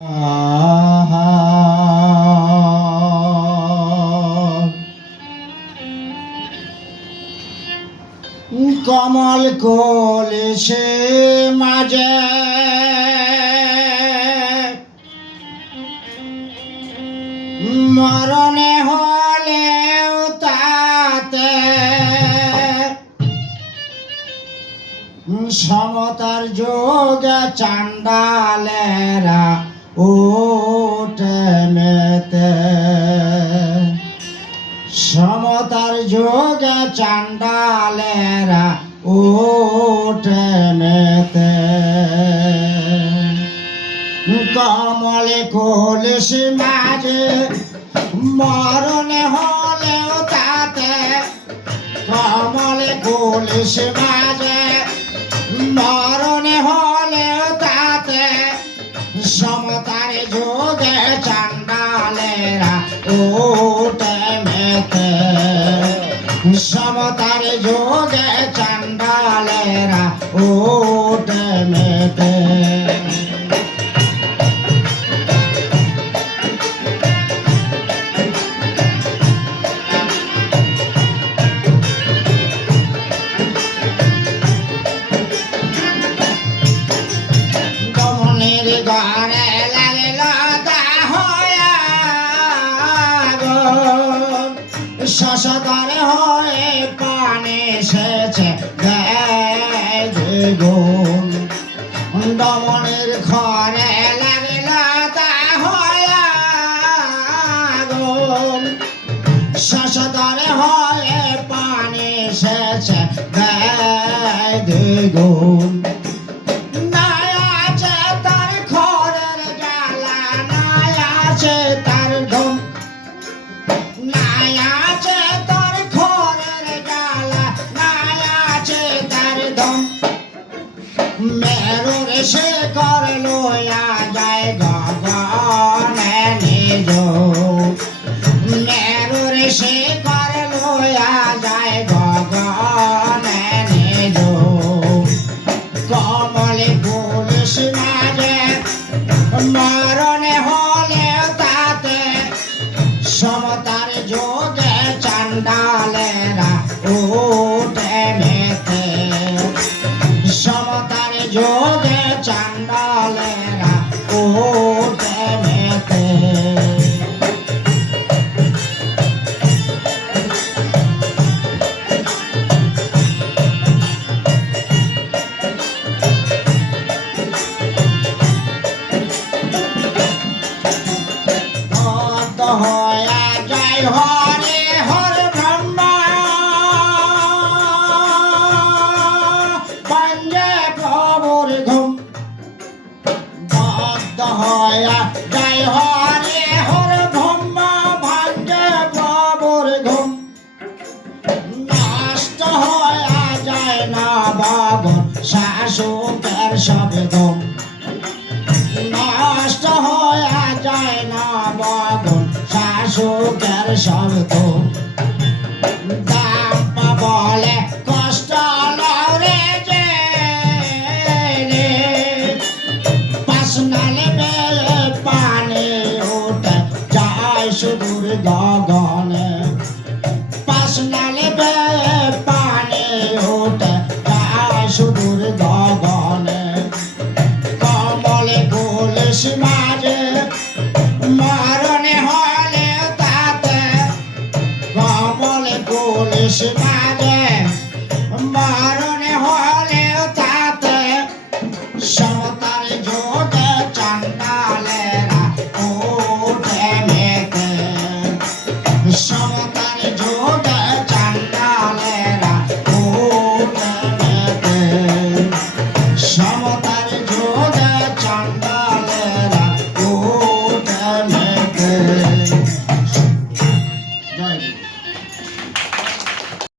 কমল কলসে মাঝে মরণে হলেও তাতে সমতার যোগে চান্ডালেরা ওঠে মেতে, সমতার যোগে চান্ডালেরা ওঠে মেতে। কমলে কলসি মাঝে মরণে হলেও তাতে, কমলে কলসি মাঝে মরণে হলেও তাতে সমতার যোগে চান্ডালেরা ওঠে মেতে, সমতার যোগে চান্ডালেরা ওঠে মেতে। ঘরে লাগিল শশধর হয়ে পানি সেচে গুণ, দমনের ঘরে লাগিল শশধর হয়ে পানি সেচে গুণ। মেরুর শিখর লইয়া যায় গগনে নিজ, মেরুর শিখর লইয়া যায় গগনে নিজ। কমলে কলসি মাঝে মরণে হলে তাতে সমতার যোগে চান্ডালেরা ওঠে মেতে, সমতার যোগে চান্ডালেরা ওঠে মেতে। ভক্ত হয়ে যায় হরে হরে ব্রহ্মা, পাঞ্জে প্রভুর ঘুম। ভক্ত হয়ে যায় হরে হরে ব্রহ্মা, ভাঞ্জে প্রভুর ঘুম। নষ্ট হয়ে যায় না বাবন শাসকের সব ঘুম, নষ্ট হয়ে যায় না বাবন শাসকের সব ঘুম। দাম্পা বলে কষ্ট লরে যে পাশনালে বেয়ে পানি ওঠে যায় সুদূর গগনে, পাশনালে বেয়ে পানি ওঠে যায় সুদূর গগনে। কমলে কলসি মাঝে মরণে হলে তাতে, কমলে কলসি মাঝে মরণে